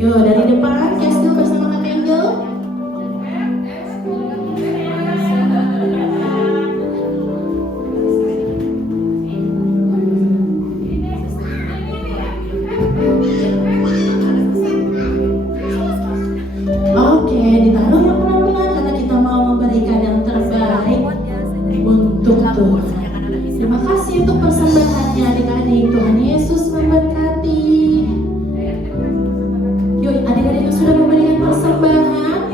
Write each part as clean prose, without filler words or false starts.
Yo, dari depan, Kestil bersama Kak Angel. Oke, ditaruh yang pelan-pelan karena kita mau memberikan yang terbaik untuk Tuhan. Terima kasih untuk persembahannya adik-adik. Tuhan Yesus memberkati. Yuk, adik-adik yang sudah memberikan persembahan,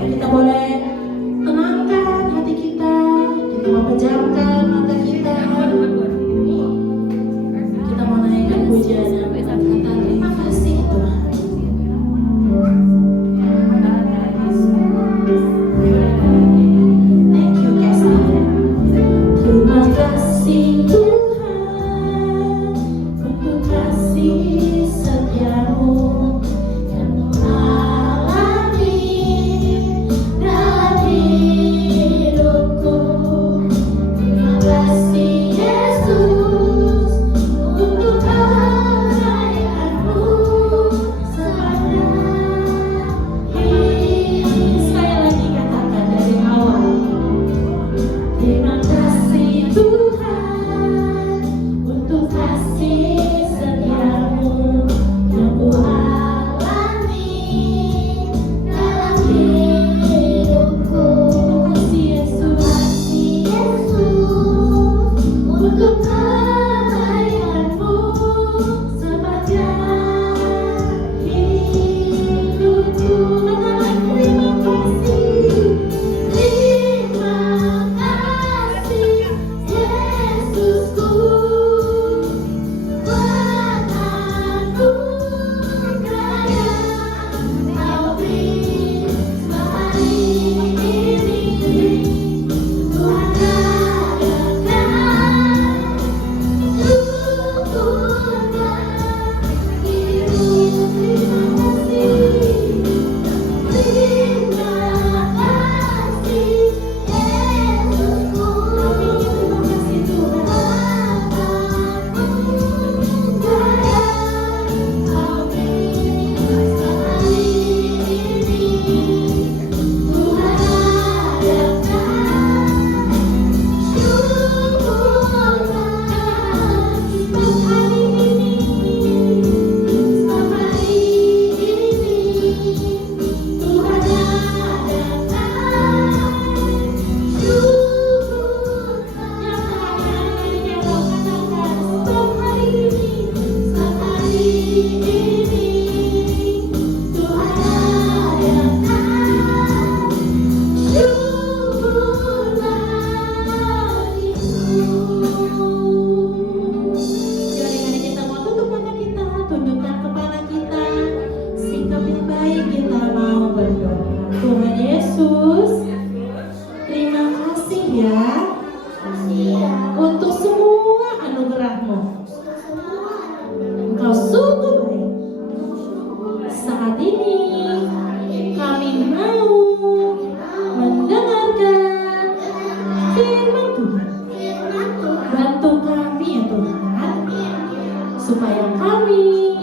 supaya kami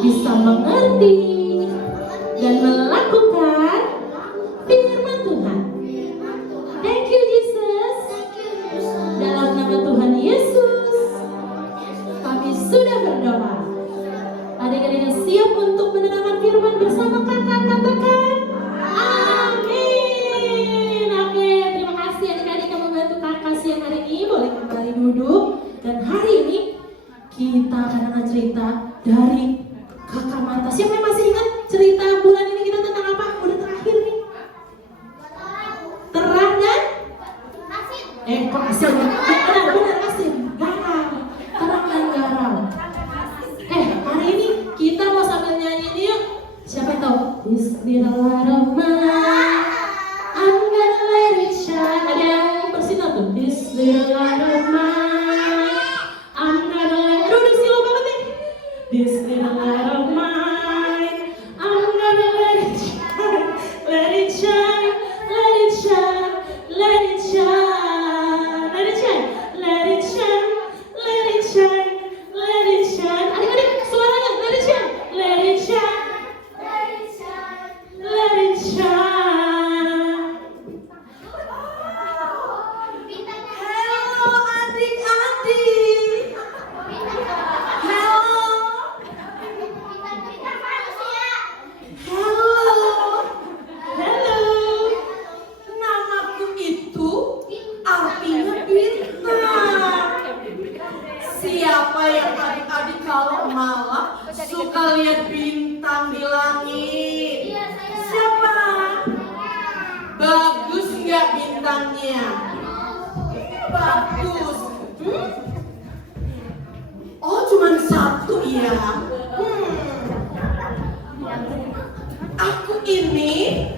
bisa mengerti dan melakukan firman Tuhan. Thank you Jesus. Dalam nama Tuhan Yesus kami sudah berdoa. Adik-adik yang siap untuk mendengarkan firman bersama kakak, katakan amin. Oke, terima kasih adik-adik yang membantu kakak siang hari ini. Boleh kembali duduk. Dan hari ini kita akan dengar cerita dari kakak Marta. Siapa yang masih ingat cerita bulan ini kita tentang apa? Udah terakhir nih. Terang dan kok asin? Benar asin. Garam. Terang dan garam. Hari ini kita mau sambil nyanyi yuk. Siapa yang tahu? This little light of mine, I'm gonna let it shine. Ada yang bersinar tuh. This little light of mine, I'm gonna let it. Udah silo banget nih. This little light of mine, I'm gonna let it shine, let it shine, let it shine, let it shine, let it shine, let it shine, let it shine, let it shine. Adik-adik suaranya, let it shine, let it shine, let it shine. Halo adik-adik. Halo. Namaku itu artinya bintang. Siapa yang adik-adik kalau malam suka lihat bintang di langit? Siapa? Bagus nggak bintangnya? Bagus. Oh, cuma satu ya. Aku ini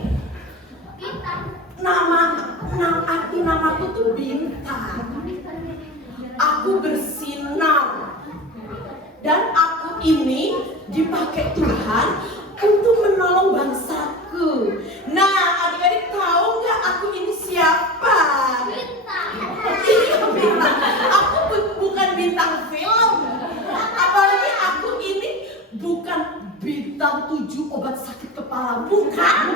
arti namaku tuh bintang. Aku bersinar. Dan aku ini dipakai Tuhan untuk menolong bangsaku. Nah, adik-adik tahu nggak aku ini siapa? Iya, bintang. Aku bukan bintang film. Apalagi aku ini bukan bintang 7 obat sakit kepala. Bukan.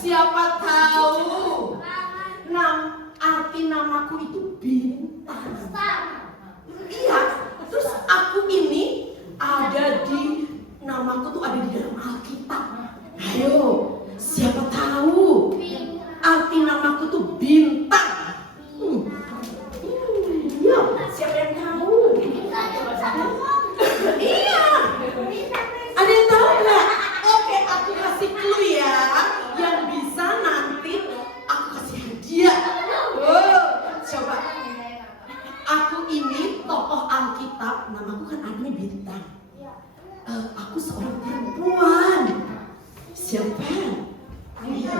Siapa tahu? Arti namaku itu bintang. Iya. Terus aku ini ada di namaku tuh ada di dalam Alkitab. Ayo, siapa tahu? Arti namaku tuh bintang. Yuk, siapa yang tahu? Iya. Ada yang tahu nggak? Oke, aku kasih clue ya. Yang bisa nanti aku kasih hadiah. Coba. Aku ini tokoh Alkitab. Namaku kan artinya bintang. Aku seorang perempuan. Siapa? Ayo.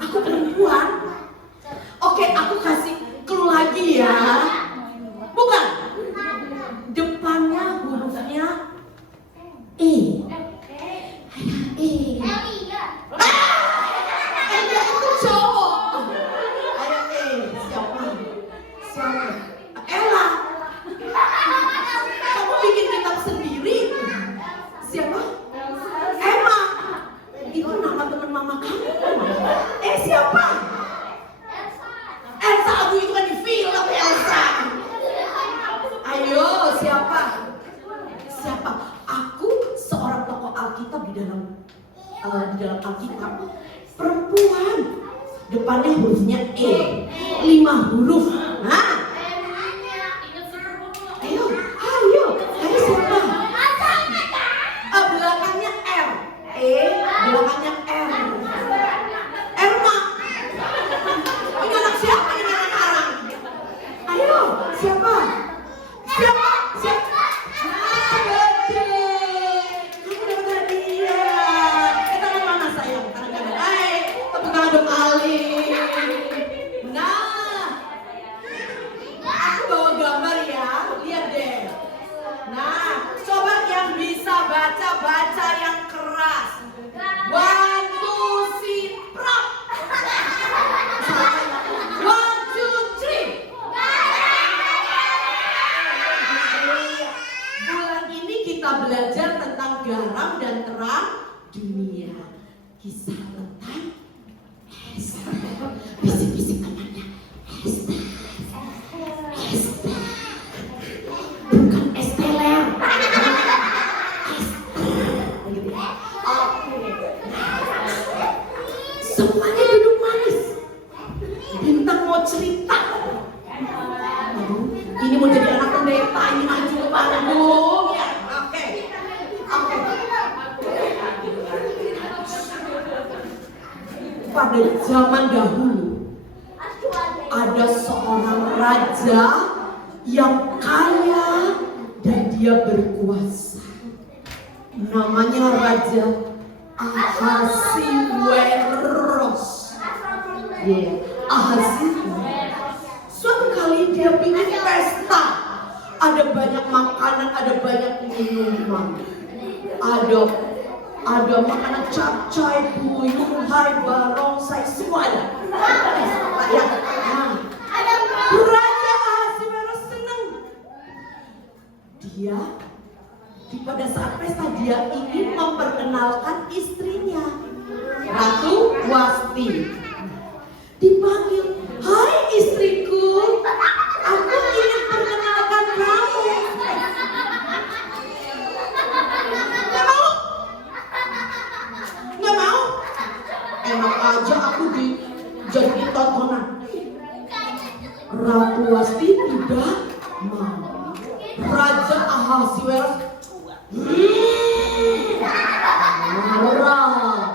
Aku perempuan. Oke, aku kasih clue lagi ya. Bukan. Depannya hurufnya E. E. Itu cowok. Ayo E. Siapa? Ella. Kamu bikin kitab sendiri. Siapa? Emma. Itu nama teman mama kamu. Siapa? Elsa. Aduh, itu kan di film Elsa. Ayo, siapa? Siapa? Aku seorang tokoh Alkitab di dalam Alkitab. Perempuan. Depannya hurufnya E. 5 huruf. Nah. Ayo siapa? Belakangnya R. Belakangnya R. Erma. Ini anak siapa ini anak-anak? Ayo, siapa? Siapa? Kamu dapat hadiah. Tangan mana sayang? Tangan kanan. Tepuk tangan dong Ali. Nah, kita belajar tentang garam dan terang dunia. Kisah tentang Esther. Bisik-bisik temannya. Esther. Esther. Bukan Esteller. Semuanya duduk manis. Bintang mau cerita. Aduh, ini mau jadi anak pendeta, ini maju ke panggung ya. Oke. Pada zaman dahulu ada seorang raja yang kaya dan dia berkuasa. Namanya Raja Ahasiweros. Ahasiweros. Suatu kali dia bikin pesta. Ada banyak makanan, ada banyak minuman. Ada makanan capcay, buyung, hai, barongsai, semua ada. Ya. Raja Ahasiweros senang. Dia pada saat pesta dia ingin memperkenalkan istrinya, Ratu Wasti. Dipanggil, hai istriku, aku ingin perkenalkan kamu. Gak mau? Gak mau? Enak aja aku dijadiin tontonan. Ratu Wasti tidak mau. Raja Ahasiweros marah.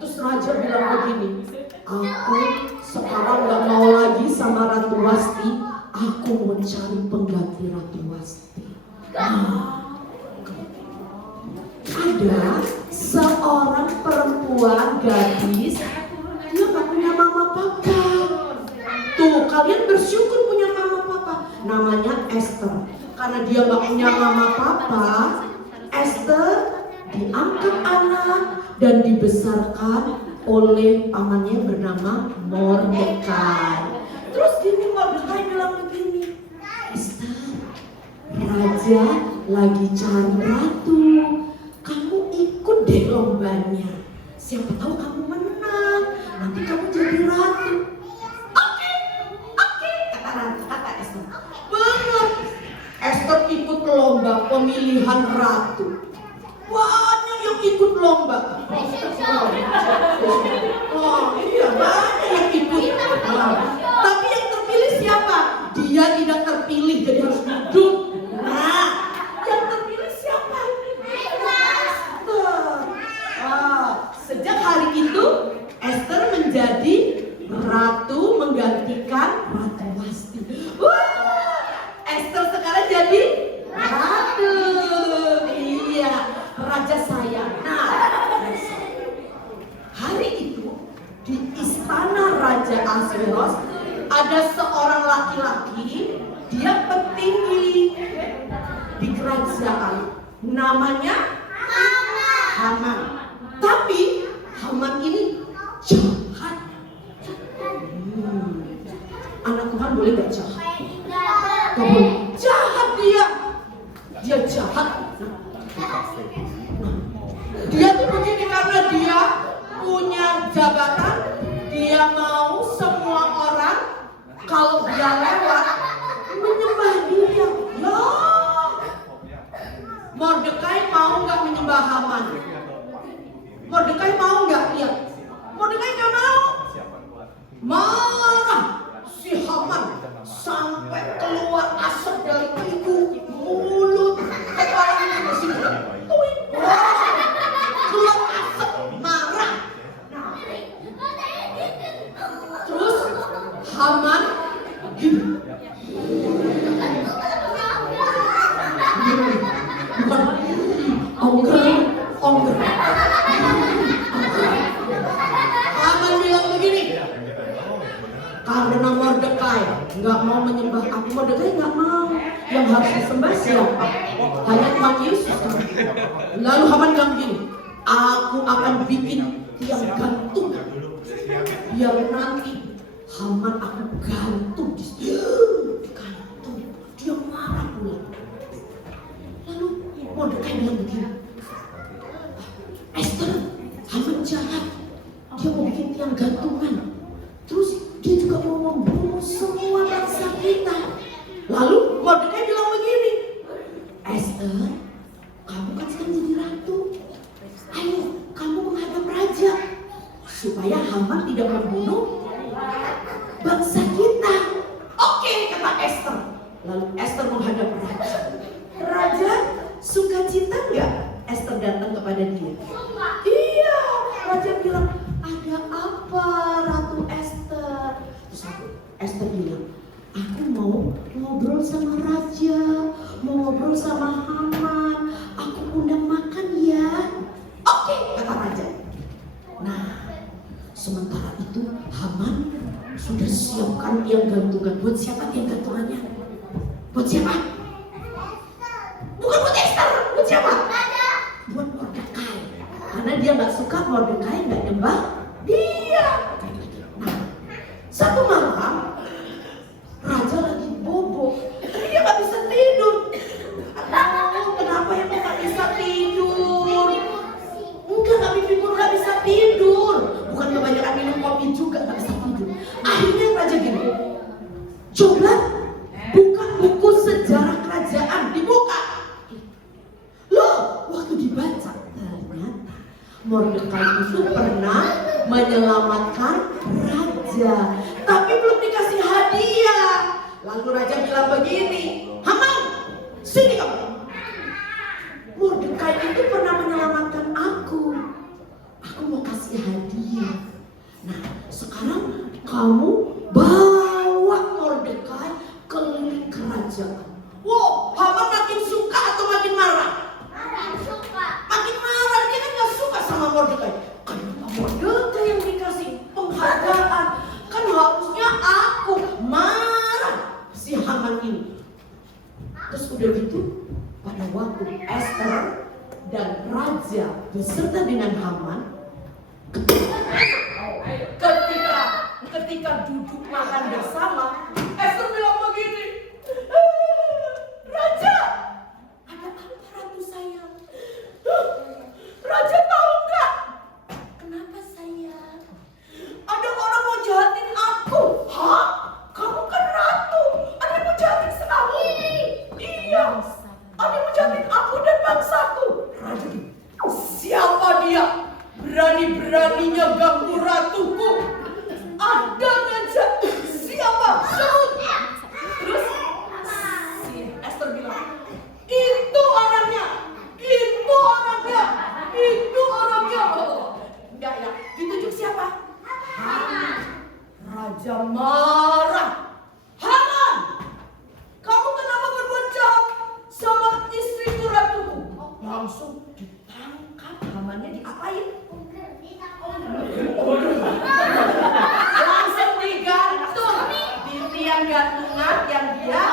Terus raja bilang begini, aku sekarang gak mau lagi sama Ratu Wasti, aku mau cari pengganti Ratu Wasti. Ada seorang perempuan gadis, dia gak punya mama papa. Tuh, kalian bersyukur punya mama papa. Namanya Esther. Karena dia gak punya mama papa, Esther diangkat anak dan dibesarkan oleh pamannya bernama Mordekai. Terus gini Mordekai bilang begini, Esther, raja lagi cari ratu, kamu ikut deh lombanya. Siapa tahu kamu menang, nanti kamu jadi ratu. Oke, kata Esther. Benar. Esther ikut lomba pemilihan ratu. Banyak yang ikut lomba. Oh iya, banyak yang ikut. Tapi yang terpilih siapa? Dia tidak terpilih, jadi harus duduk. Nah, yang terpilih siapa? Esther. Sejak hari itu Esther menjadi ratu menggantikan Ratu Wasti. Esther sekarang jadi ratu. Iya, raja saya. Nah, hari itu di istana Raja Ahasiweros ada seorang laki-laki, dia petinggi di kerajaan. Namanya Haman. Tapi Haman ini jahat. Anak Tuhan boleh gak jahat? Jahat dia jahat. Dia tuh begini karena dia punya jabatan, dia mau semua orang kalau dia lewat menyembah dia. Ya, Mordekai mau nggak menyembah Haman? Mordekai mau nggak lihat? Mordekai nggak mau. Marah si Haman sampai keluar asap dari hidung, mulut, kepalanya masih keluar asap, marah. Terus Haman gini, ongger. Haman bilang begini, karena Mordekai nggak mau menyembah aku. Mordekai nggak mau. Yang harus disembah siapa? Hanya Tuhan Yesus. Lalu Haman bilang begini, aku akan bikin tiang gantung biar nanti Haman aku gantung di gantung. Dia marah pula. Lalu Mordekai bilang begini, Esther, Haman jahat. Dia mau bikin tiang gantungan. Terus dia juga mau membunuh semua bangsa kita. Lalu Mordekai bilang begini, Esther, kamu kan sekarang jadi ratu. Ayo, kamu menghadap raja supaya Haman tidak membunuh bangsa kita. Oke, kata Esther. Lalu Esther menghadap raja. Raja suka cita nggak? Esther datang kepada dia. Iya, raja bilang, ada apa Ratu Esther? Terus Esther bilang, aku mau ngobrol sama raja, mau ngobrol sama Haman, aku undang makan ya. Oke, kata raja. Nah, sementara itu Haman sudah siapkan tiang gantungan. Buat siapa tiang gantungannya? Buat siapa? Bukan buat Esther, buat siapa? Buat Mordekai. Karena dia nggak suka Mordekai nggak nyembah dia. Nah, satu malam raja lagi bobo, tapi dia nggak bisa tidur. Aduh, kenapa ya kok nggak bisa tidur? Enggak, mimpi buruk nggak bisa tidur. Bukan kebanyakan minum kopi juga nggak bisa tidur. Akhirnya raja gini, coba buka buku sejarah kerajaan, dibuka. Loh, waktu dibaca ternyata Mordekai itu pernah menyelamatkan raja, tapi belum dikasih hadiah. Lalu raja bilang begini, Haman, sini kamu. Mordekai itu pernah menyelamatkan aku. Aku mau kasih hadiah. Nah, sekarang kamu bawa Mordekai keliling kerajaan. Wow, Haman makin suka atau makin marah? Makin marah, dia kan gak suka sama Mordekai. Kenapa Mordekai yang dikasih penghargaan? Kan harusnya aku. Marah si Haman ini. Terus udah gitu, pada waktu Esther dan raja beserta dengan Haman, ketika duduk makan bersama, Esther bilang begini, Raja, ada apa ratu sayang? Raja tahu nggak? Kenapa sayang? Ada orang mau jahatin aku. Hah? Kamu kan ratu. Ada yang mau jahatin kamu? Iya. Ada yang mau jahatin aku dan bangsaku. Raja, siapa dia? Berani-beraninya ganggu ratuku. Ada aja. Siapa? Sebut. Terus si Esther bilang, itu orangnya. Itu orangnya. Itu orangnya. Enggak ya. Ditunjuk siapa? Raja marah. Haman, kamu kenapa berbuat jahat sama istriku ratuku? Langsung ditangkap. Hamannya diapain? Langsung digantung di tiang gantungan yang dia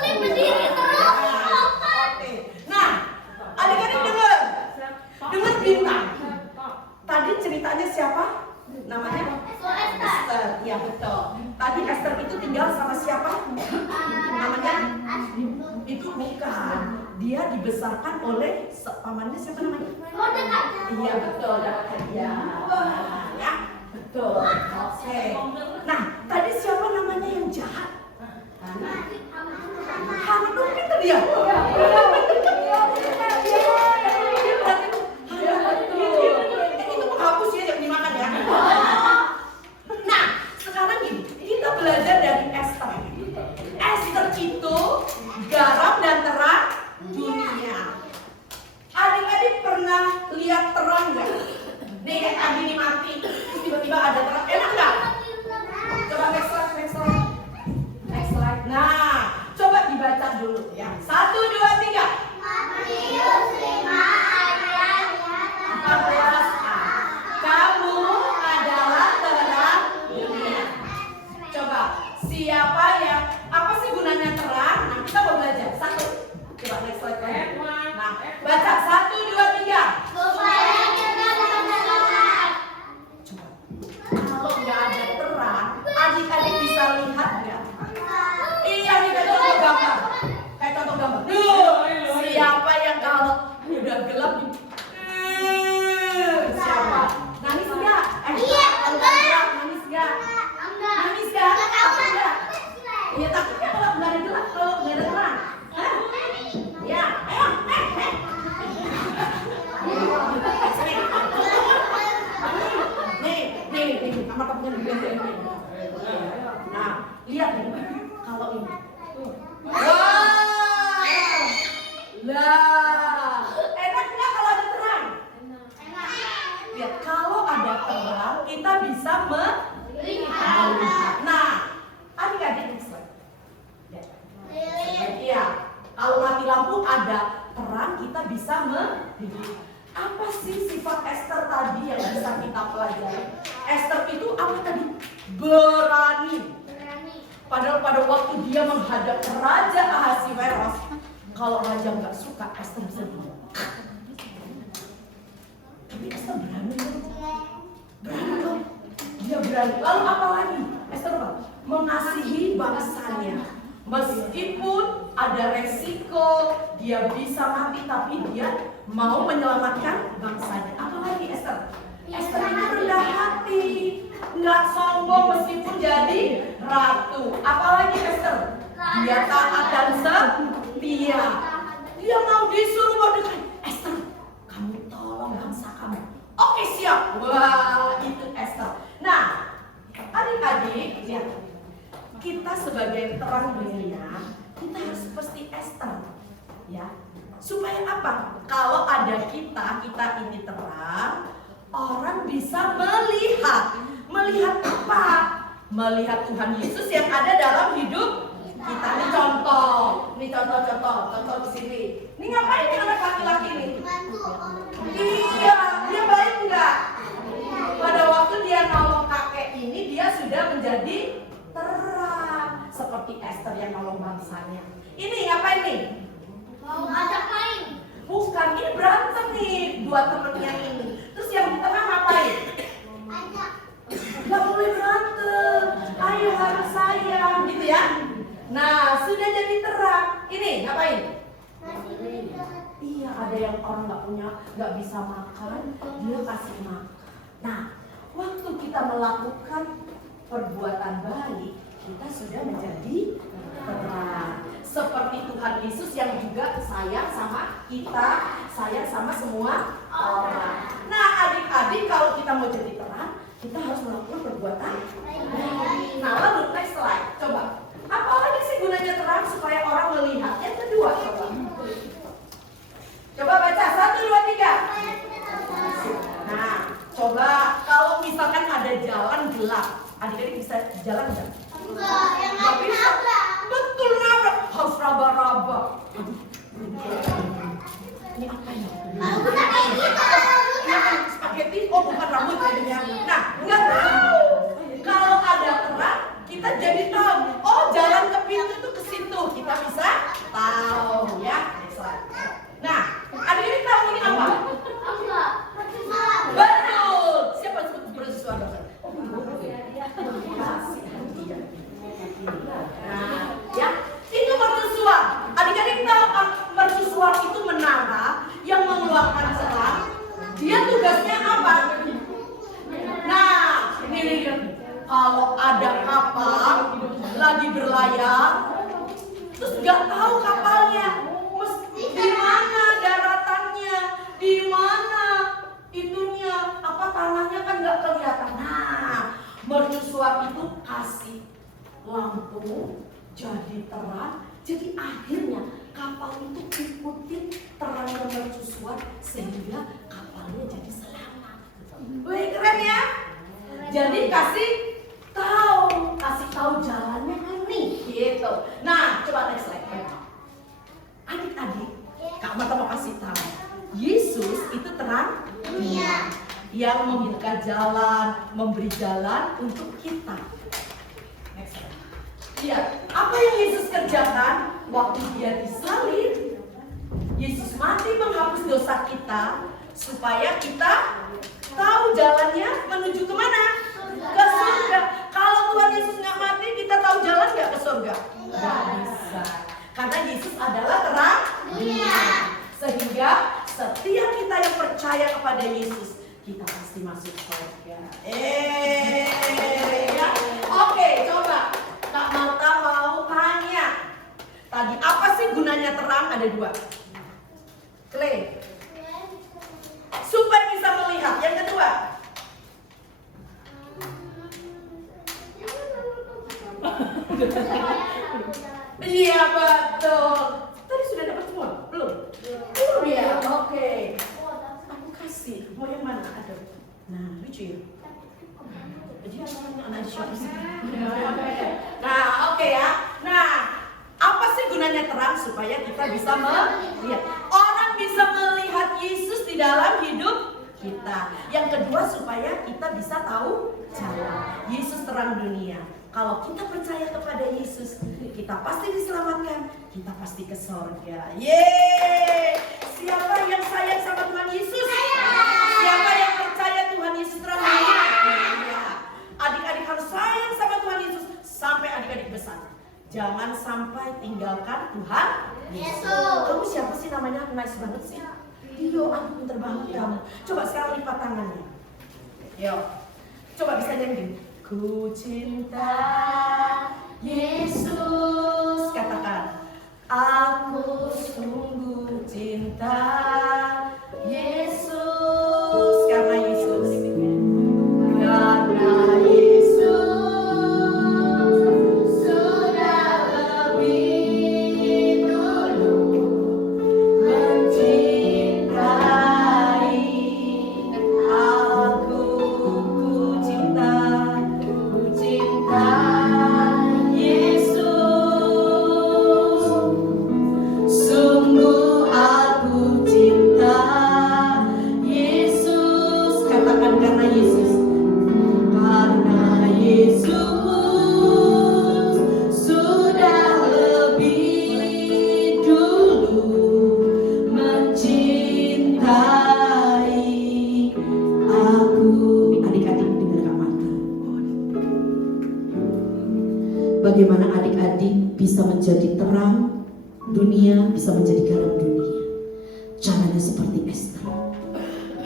berdiri terus. Nah, adik-adik dengar Bintang. Tadi ceritanya siapa? Namanya Esther. Ya betul. Tadi Esther itu tinggal sama siapa? Namanya itu bukan. Dia dibesarkan oleh pamannya, siapa namanya? Mordekai. Iya betul, dapat hadiah. Ya, betul. Oke. Nah, tadi siapa namanya yang jahat? Haman dong, pintar dia. Itu penghapus ya, jangan dimakan ya. Nah, sekarang gini, kita belajar dari Esther. Esther itu garam dan terang dunia. Adik-adik pernah lihat terang nggak? Nih kayak tadi ini mati, terus tiba-tiba ada terang, enak nggak? Coba next slide, next slide, next slide. Nah, coba dibaca dulu ya. 1, 2, 3. Matius 5 ayat 14a. Kamu adalah terang dunia. Coba siapa yang, apa sih gunanya terang? Nah, kita mau belajar. 1. Coba next slide lagi. Nah, baca 1, 2, 3. Supaya kita bisa melihat. Coba. Kalau nggak ada terang, adik-adik bisa lihat nggak? Iya nih, kayak contoh gambar. Kayak contoh gambar. Siapa yang kalau gelap nih. Siapa? Nangis enggak? Iya, enggak. Nangis enggak? Enggak. Nangis enggak? Enggak tahu, Takut enggak? Mas. Iya takutnya kalau nggak ada gelap, kalau nggak ada terang. Hah? Ya, ayo. Nih, kamar kamunya diganti. Nah, lihat nih, kalau ini. Wah, lah, enak nggak kalau ada terang? Lihat, kalau ada terang, kita bisa melihat. Nah, adik-adik ini slide. Iya, kalau mati lampu ada terang, kita bisa melihat. Apa sih sifat Esther tadi yang bisa kita pelajari? Esther itu apa tadi? Berani. Padahal pada waktu dia menghadap Raja Ahasiweros, kalau raja nggak suka, Esther bisa bilang. Tapi Esther berani loh. Berani loh. Dia berani. Lalu apa lagi? Esther apa? Mengasihi bangsanya. Meskipun ada resiko dia bisa mati, tapi dia mau menyelamatkan bangsanya. Apalagi Esther? Esther ini rendah hati, nggak sombong meskipun jadi ratu. Apalagi Esther? Dia taat dan setia. Dia mau disuruh Mordekai. Esther, kamu tolong bangsa kamu. Oke, siap. Wah, itu Esther. Nah, adik-adik, lihat. Kita sebagai terang dunia, kita harus seperti Esther, ya. Supaya apa? Kalau ada kita ini terang, orang bisa melihat. Melihat apa? Melihat Tuhan Yesus yang ada dalam hidup kita. Ini contoh di sini. Ini ngapain nih anak laki-laki ini? Iya, dia baik nggak? Pada waktu dia nolong kakek ini, dia sudah menjadi terang seperti Esther yang nolong bangsanya. Ini ngapain nih? Mau ajak main. Bukan, ini berantem nih dua temennya ini. Terus yang di tengah ngapain? Ajak. Gak boleh berantem. Ayo harus sayang, gitu ya. Nah, sudah jadi terang. Ini ngapain? Iya, ada yang orang nggak bisa makan, dia kasih makan. Nah, waktu kita melakukan perbuatan baik, kita sudah menjadi terang. Seperti Tuhan Yesus yang juga sayang sama kita, sayang sama semua orang. Nah, adik-adik, kalau kita mau jadi terang, kita harus melakukan perbuatan baik. Nah, lalu next slide, coba. Apalagi sih gunanya terang supaya orang melihat? Yang kedua, coba. Coba baca 1, 2, 3. Nah, coba kalau misalkan ada jalan gelap, adik-adik bisa jalan nggak? Enggak, yang Nggak lain bisa. nabrak. Betul, nabrak. Harus raba-raba. Ini apa ya? Bukan kayak gitu. Ini apa? Spaghetti? Oh, bukan rambut kayaknya. Nah, nggak tahu. Kalau ada terang, kita jadi tahu. Oh, jalan ke pintu itu ke situ. Kita bisa tahu ya. Nah, adik-adik tahu ini apa? Enggak. Betul. Siapa sebut bersuara? Nah, ya, itu mercusuar. Adik-adik tahu mercusuar itu menara yang mengeluarkan terang. Dia tugasnya apa? Nah, ini kalau ada kapal lagi berlayar, terus nggak tahu kapalnya, di mana daratannya, di mana itunya, apa tanahnya kan nggak kelihatan. Nah, mercusuar itu kasih lampu jadi terang, jadi akhirnya kapal itu ikutin terangnya mercusuar sehingga kapalnya jadi selamat. Wih, keren ya. Jadi kasih tahu jalannya ini gitu. Nah, coba next slide. Adik-adik, Kak Mata mau kasih tahu. Yesus itu terang dunia yang membuka jalan, memberi jalan untuk kita. Next slide. Lihat, apa yang Yesus kerjakan waktu dia disalib? Yesus mati menghapus dosa kita supaya kita tahu jalannya menuju kemana? Ke surga. Kalau Tuhan Yesus nggak mati, kita tahu jalan nggak ke surga? Nggak bisa. Karena Yesus adalah terang dunia. Sehingga setiap kita yang percaya kepada Yesus, kita pasti masuk surga. Ya. Oke, coba Kak Marta mau tanya. Tadi apa sih gunanya terang? Ada dua. Clay. Supaya bisa melihat. Yang kedua. Iya betul. Tadi sudah dapat semua? Belum? Belum ya? Oke. Aku kasih. Mau yang mana? Ada. Nah, lucu ya. Jadi anak siapa sih? Nah, oke ya. Nah, apa sih gunanya terang? Supaya kita bisa melihat. Orang bisa melihat Yesus di dalam hidup kita. Yang kedua, supaya kita bisa tahu jalan. Yesus terang dunia. Kalau kita percaya kepada Yesus, kita pasti diselamatkan, kita pasti ke surga. Yeay! Siapa yang sayang sama Tuhan Yesus? Siapa yang percaya Tuhan Yesus terang dunia? Ya. Adik-adik harus sayang sama Tuhan Yesus sampai adik-adik besar. Jangan sampai tinggalkan Tuhan Yesus. Kamu siapa sih namanya? Nice banget sih. Iyo, aku pinter banget kamu. Coba sekarang lipat tangannya. Yo, coba bisa nyanyi. Ku cinta Yesus, katakan. Aku sungguh cinta Yesus, karena Yesus. Karena Yesus sudah lebih dulu mencintai aku. Ku cinta Yesus, sungguh aku cinta Yesus. Katakan karena Yesus. Karena Yesus sudah lebih dulu mencintai aku. Adik-adik dengar Kak Marta. Bagaimana adik-adik bisa menjadi terang dunia, bisa menjadi garam dunia? Caranya seperti Esther.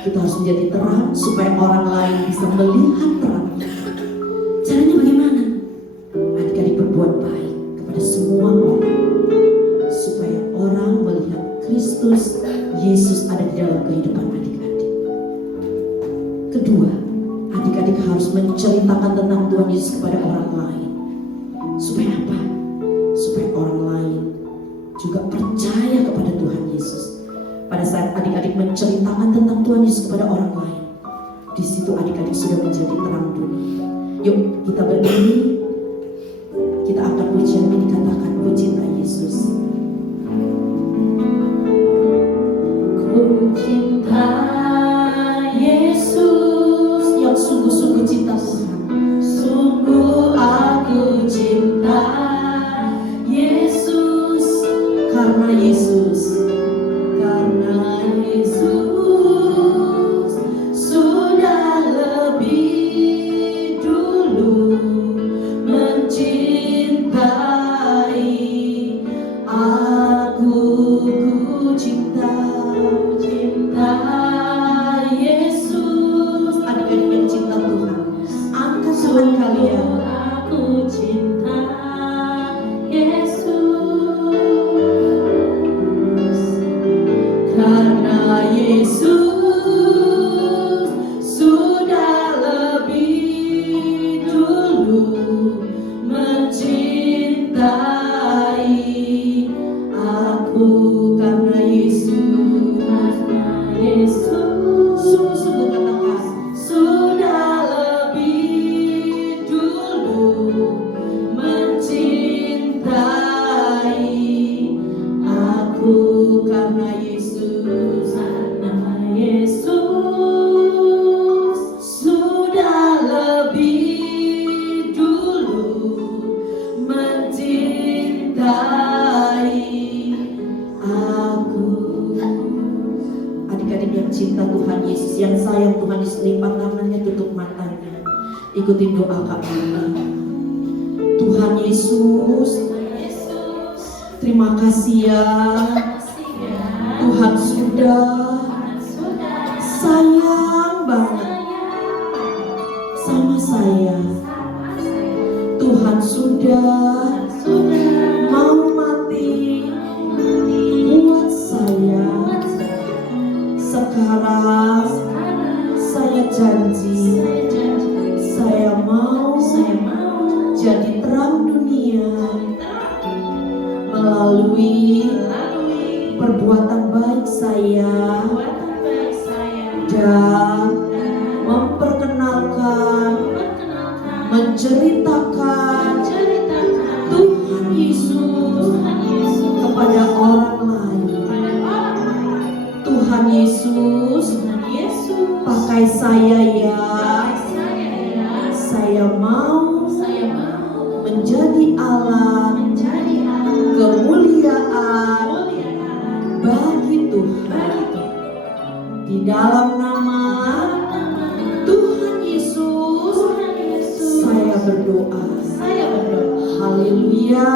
Kita harus menjadi terang supaya orang lain bisa melihat terang. Caranya bagaimana? Adik-adik berbuat baik kepada semua orang, supaya orang melihat Kristus Yesus ada di dalam kehidupan adik-adik. Kedua, adik-adik harus menceritakan tentang Tuhan Yesus kepada orang lain. Supaya apa? Supaya orang lain juga percaya kepada Tuhan Yesus. Pada saat adik-adik menceritakan tentang Tuhan Yesus kepada orang lain, di situ adik-adik sudah menjadi terang dunia. Yuk kita berdiri, kita akan pujian ini katakan, ku cinta Yesus. Ku cinta Yesus, yang sungguh-sungguh cinta Tuhan. Sungguh aku cinta Yesus, karena Yesus sudah lebih dulu mencintai aku. Ku cinta Yesus. Adik-adik yang cinta Tuhan, angkat tangan kalian. Aku cinta Yesus, karena Yesus sudah lebih dulu mencintai aku. Karena Yesus, sungguh-sungguh katakan, sudah lebih dulu mencintai aku. Karena Yesus sudah lebih dulu mencintai aku. Adik-adik yang cinta Tuhan Yesus, yang sayang Tuhan Yesus, lipat tangannya, tutup matanya, ikutin doa Kak Marta. Tuhan Yesus, terima kasih ya Tuhan Tuhan sudah sayang banget sama saya. Tuhan sudah mau mati buat saya. Sekarang saya janji, saya mau jadi terang dunia melalui perbuatan baik saya dan memperkenalkan, menceritakan Tuhan Yesus kepada orang lain. Tuhan Yesus, pakai saya ya. Saya mau menjadi alat kemuliaan bagi Tuhan. Di dalam nama Tuhan Yesus, saya berdoa. Haleluya.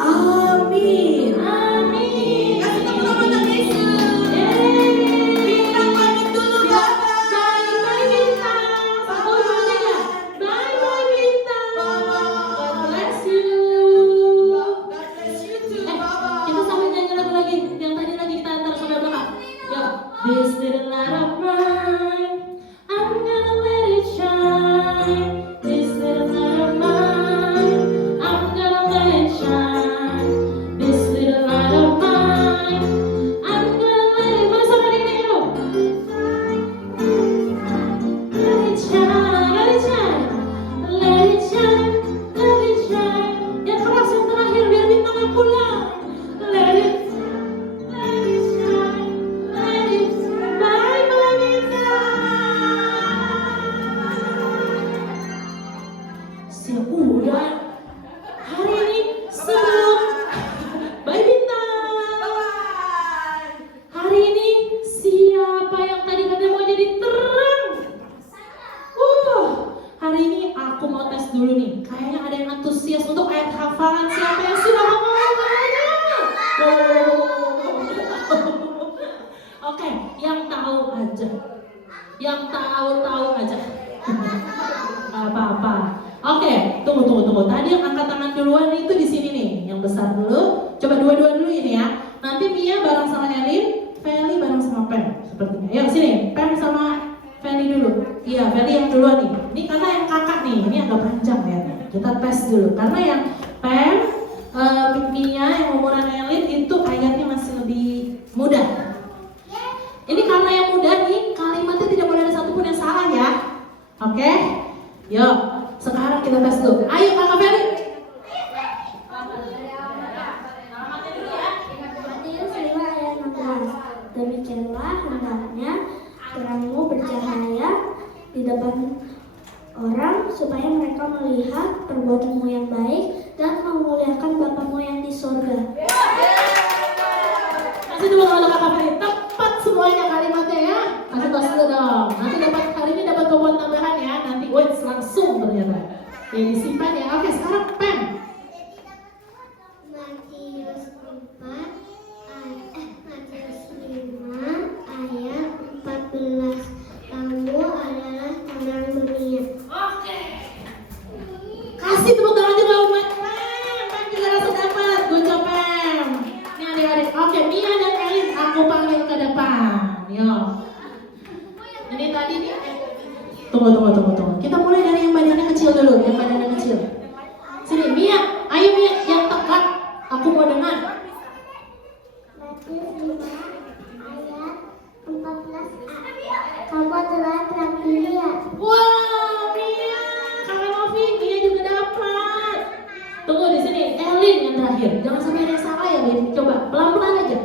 Amin. Kasih tepuk tangan untuk Yesus. Bintang pamit dulu, Bye Bintang. Bye Bintang. God bless you. Kita sambil nyanyi lagu lagi yang tadi lagi kita antar sampai belakang. Yuk, this little light of mine, I'm gonna let it shine. This little light of mine, I'm gonna let it shine. This little light of mine, I'm gonna let it. Mana sama adik-adik dulu? Let it shine, let it shine, let it shine, let it shine. Yang keras yang terakhir biar Bintang yang pulang. Let it shine, let it shine. Bye bye Bintang. Siap udah. Hari ini sebelum bye Bintang. Hari ini siapa yang tadi katanya mau jadi terang? Hari ini aku mau tes dulu nih. Kayaknya ada yang antusias untuk ayat hafalan. Siapa yang sudah hafal tangannya? Oke, yang tahu aja. Yang tahu aja. Gak apa-apa. Oke, tunggu. Tadi yang angkat tangan duluan itu di sini nih. Yang besar dulu. Coba dua-dua dulu ini ya. Nanti Mia bareng sama Elin, Feli bareng sama Pem. Sepertinya. Yuk sini, Pem sama Feli dulu. Iya, Feli yang duluan nih. Ini karena yang kakak nih, ini agak panjang ya. Kita tes dulu. Karena yang Pem, Mia, yang umuran Elin itu ayatnya masih lebih mudah. Ini karena yang mudah nih, kalimatnya tidak boleh ada satupun yang salah ya. Oke? Yuk, sekarang kita tes dulu. Ayo kakak Feli. Matius 5 ayat 16. Demikianlah hendaknya terangmu bercahaya di depan orang supaya mereka melihat perbuatanmu yang baik dan memuliakan Bapamu yang di sorga. Kasih dulu kalau kakak Feli. Tepat semuanya kalimatnya ya. Kasih tos dulu dong. Nanti dapat hari ini dapat komponen tambahan ya. Nanti langsung ternyata. Ya disimpan ya. Oke, sekarang Pem. Matius 5 ayat 14. Kamu adalah terang dunia. Oke. Kasih tepuk tangan juga buat Pem. Pem juga langsung dapat. Good job Pem. Ini adik-adik. Oke, Mia dan Elin aku panggil ke depan. Yuk. Ini tadi nih. Tunggu. Kita mulai dari yang badannya kecil dulu. Yang badannya kecil. Sini Mia. Ayo Mia yang tepat. Aku mau dengar. Matius 5 ayat 14a. Kamu adalah terang dunia. Wow, Mia, Kakak Novi, Mia juga dapat. Tunggu di sini, Elin yang terakhir. Jangan sampai ada yang salah ya, Lin. Coba pelan-pelan aja.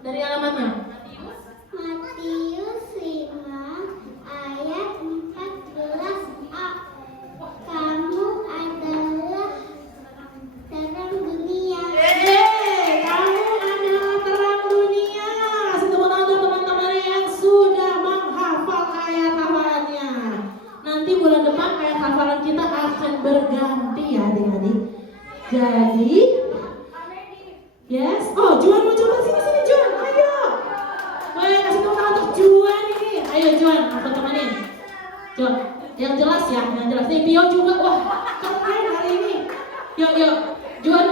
Dari alamatnya. Matius 5 ayat 14. Juan mau coba sini sini Juan, ayo. Woi, kasih tepuk tangan untuk Juan ini. Ayo Juan, aku temenin. Juan, yang jelas ya, yang jelas. Nih Pio juga, wah keren hari ini. Yuk, yuk, Juan.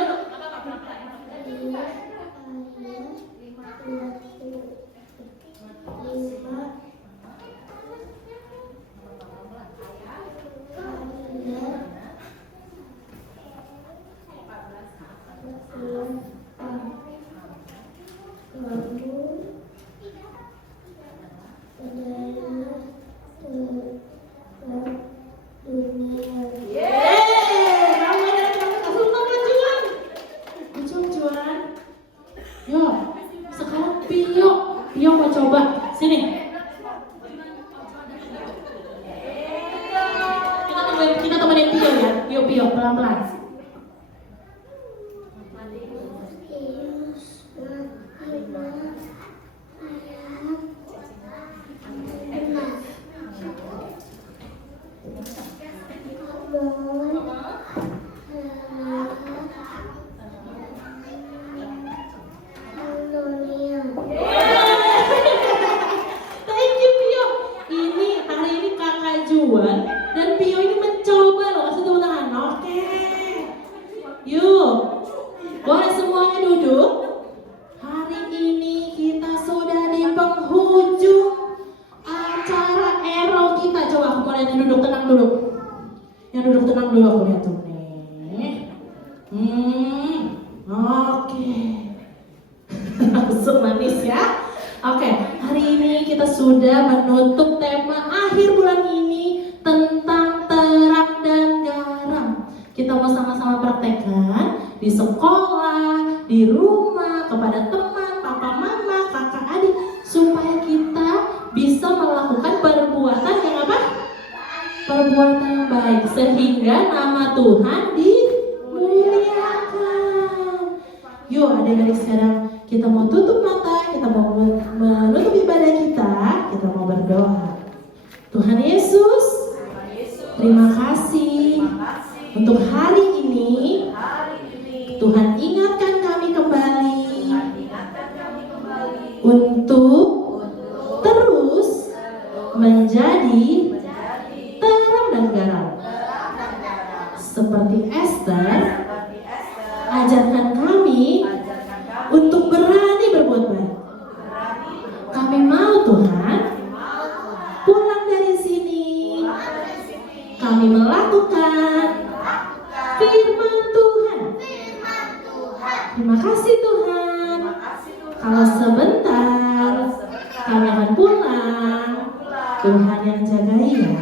Kita temenin Pio ya. Pio pelan-pelan. Thank you Pio. Ini hari ini kakak Juan dan Pio ini mencoba loh, kasih tepuk tangan. Oke. Yuk. Boleh semuanya duduk. Hari ini kita sudah di penghujung acara Ero kita. Coba aku boleh yang duduk tenang dulu. Yang duduk tenang dulu aku lihat tuh nih. Oke. Langsung manis ya. Oke, hari ini kita sudah menutup tema akhir bulan ini tentang terang dan garam. Kita mau sama-sama praktekkan di sekolah, di rumah, kepada teman, papa, mama, kakak, adik, supaya kita bisa melakukan perbuatan yang apa? Perbuatan yang baik, sehingga nama Tuhan dimuliakan. Yuk adik-adik sekarang kita mau tutup mata, kita mau menutup ibadah kita mau berdoa. Tuhan Yesus, terima kasih untuk hari ini. Tuhan ingatkan kami kembali untuk terus menjadi terang dan garam. Seperti Esther, ajarkan kami untuk berani berbuat baik. Kami mau Tuhan pulang dari sini, kami melakukan firman Tuhan. Terima kasih Tuhan. Kalau sebentar kami akan pulang, Tuhan yang jagai ya.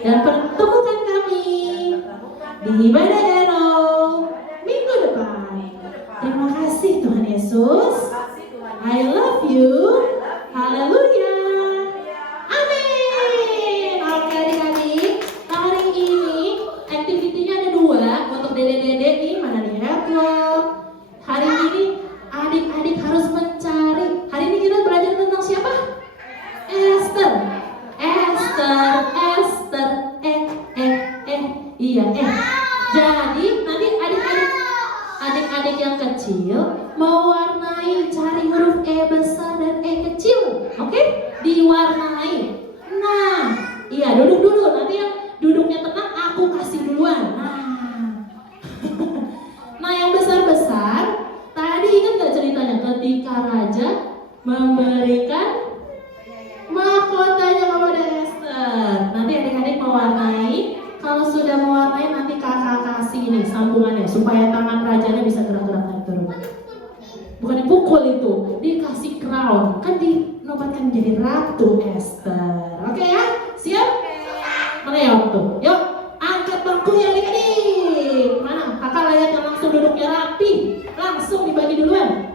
Dan pertemukan kami di ibadah Ero minggu depan. Terima kasih Tuhan Yesus. I love you. Haleluya. Amin. Oke adik-adik, hari ini aktivitinya ada 2 untuk dede-dede nih. Mana nih Edward? Hari ini adik-adik harus mencari. Hari ini kita belajar tentang siapa? Esther. Iya. Jadi nanti adik-adik yang kecil mewarnai, cari huruf E besar dan E kecil, oke? Diwarnai. Nah, iya duduk dulu. Nanti yang duduknya tenang aku kasih duluan. Nah yang besar-besar, tadi ingat gak ceritanya ketika raja memberikan mahkotanya kepada Esther. Nanti adik-adik mewarnai. Kalau sudah mewarnai nanti kakak kasih ini sambungannya supaya tangan rajanya bisa gerak-gerak naik turun. Bukan dipukul itu, dikasih crown. Kan dinobatkan menjadi Ratu Esther. Oke ya? Siap? Mana ya waktu? Yuk, angkat bangkunya adik-adik. Mana? Kakak layak yang langsung duduknya rapi. Langsung dibagi duluan.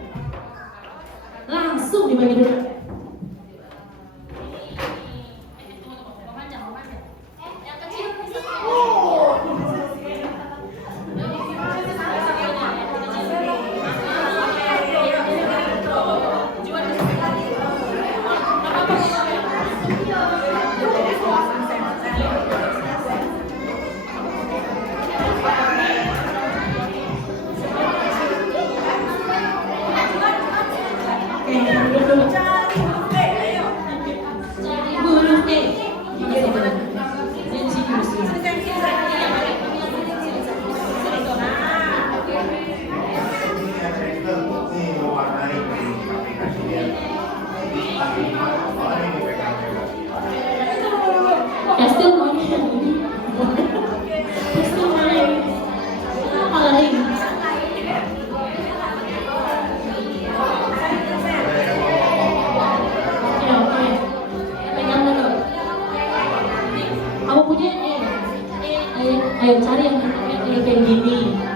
Langsung dibagi duluan. coba. Cari huruf E. Gimana coba? Sensius. Estil main. Estil main. Apa lagi? Oke. Pegang dulu. Kamu punya ayo cari yang kayak gini.